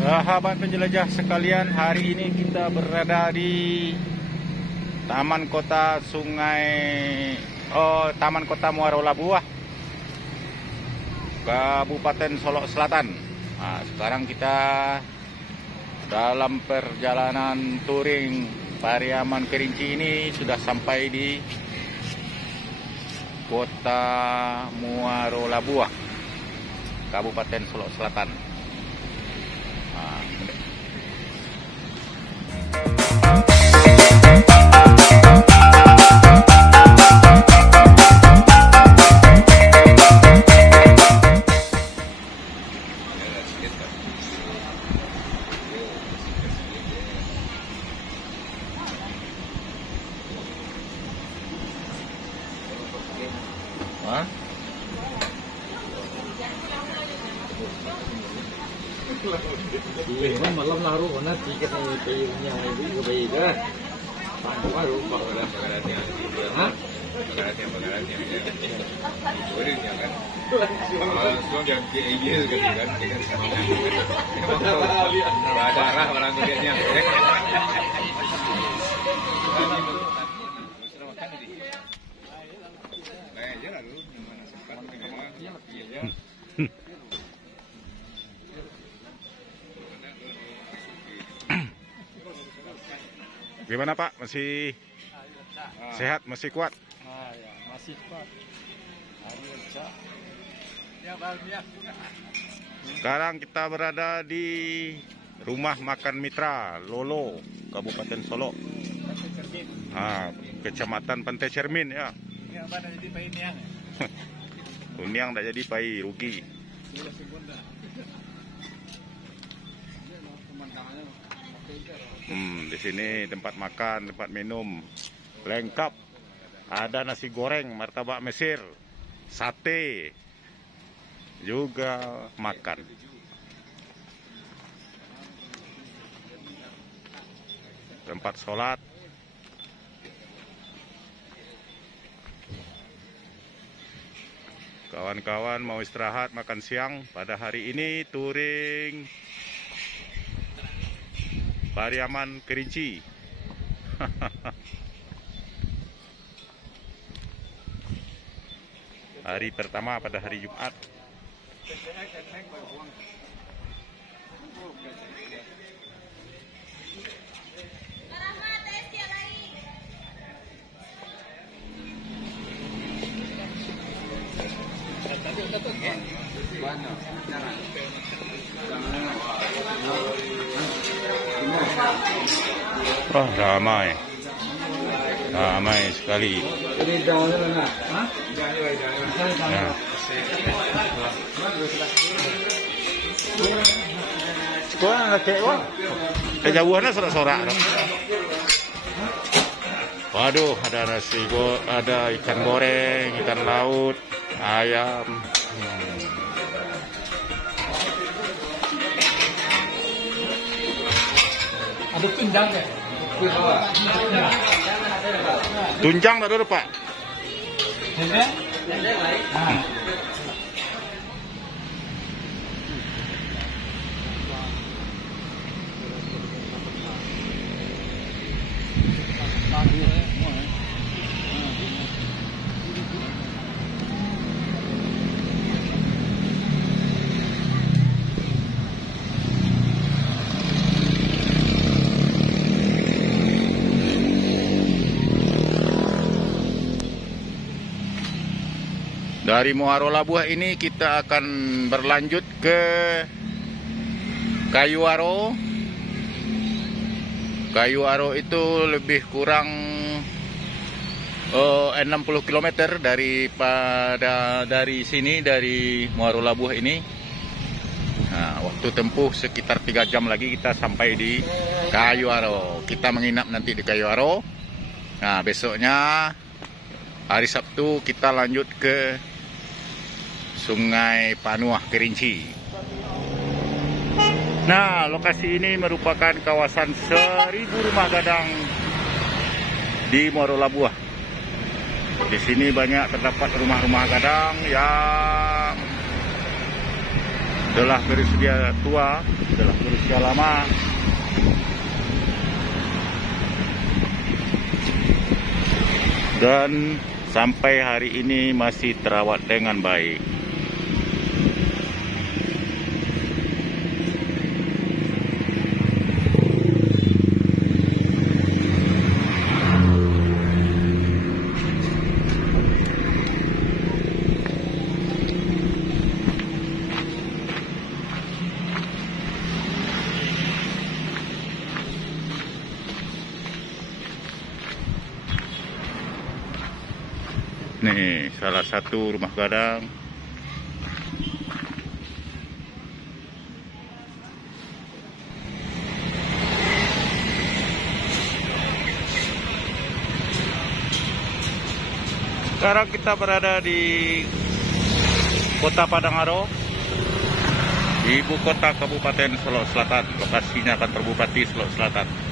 Sahabat penjelajah sekalian, hari ini kita berada di Taman Kota Taman Kota Muaro Labuah, Kabupaten Solok Selatan. Nah, sekarang kita dalam perjalanan touring Pariaman Kerinci ini sudah sampai di Kota Muaro Labuah, Kabupaten Solok Selatan. Iya, malam naruh mana tiket yang payungnya itu juga baik kan? Baru bakaran yang hah? Bakaran yang gorengnya kan? Langsung yang kayak kan? Ada arah orang tuanya. Gimana Pak? Masih sehat? Masih kuat? Ya, masih kuat. Sekarang kita berada di Rumah Makan Mitra Lolo, Kabupaten Solok. Kecamatan Pantai Cermin ya. Uniang tak jadi pai rugi. Di sini tempat makan, tempat minum lengkap. Ada nasi goreng, martabak Mesir, sate, juga makan. Tempat sholat. Kawan-kawan mau istirahat, makan siang pada hari ini touring Pariaman Kerinci. Hari pertama pada hari Jumat. Oh, ramai sekali. Nah. Sekolah nak cewek, kejauhannya sorak-sorak. Waduh, ada nasi ada ikan goreng, ikan laut, ayam. Ada tunjang ya? Tunjang tak ada Pak? Dari Muaro Labuah ini kita akan berlanjut ke Kayuaro. Kayuaro itu lebih kurang 60 km dari sini, dari Muaro Labuah ini. Nah, waktu tempuh sekitar 3 jam lagi kita sampai di Kayuaro. Kita menginap nanti di Kayuaro. Nah, besoknya hari Sabtu kita lanjut ke Sungai Panuah Kerinci. Nah, lokasi ini merupakan kawasan 1000 rumah gadang di Muaro Labuah. Di sini banyak terdapat rumah-rumah gadang yang telah berusia tua, telah berusia lama. Dan sampai hari ini masih terawat dengan baik. Nih, salah satu rumah gadang. Sekarang kita berada di Kota Padangaro, ibu kota Kabupaten Solok Selatan. Lokasinya kantor Bupati Solok Selatan.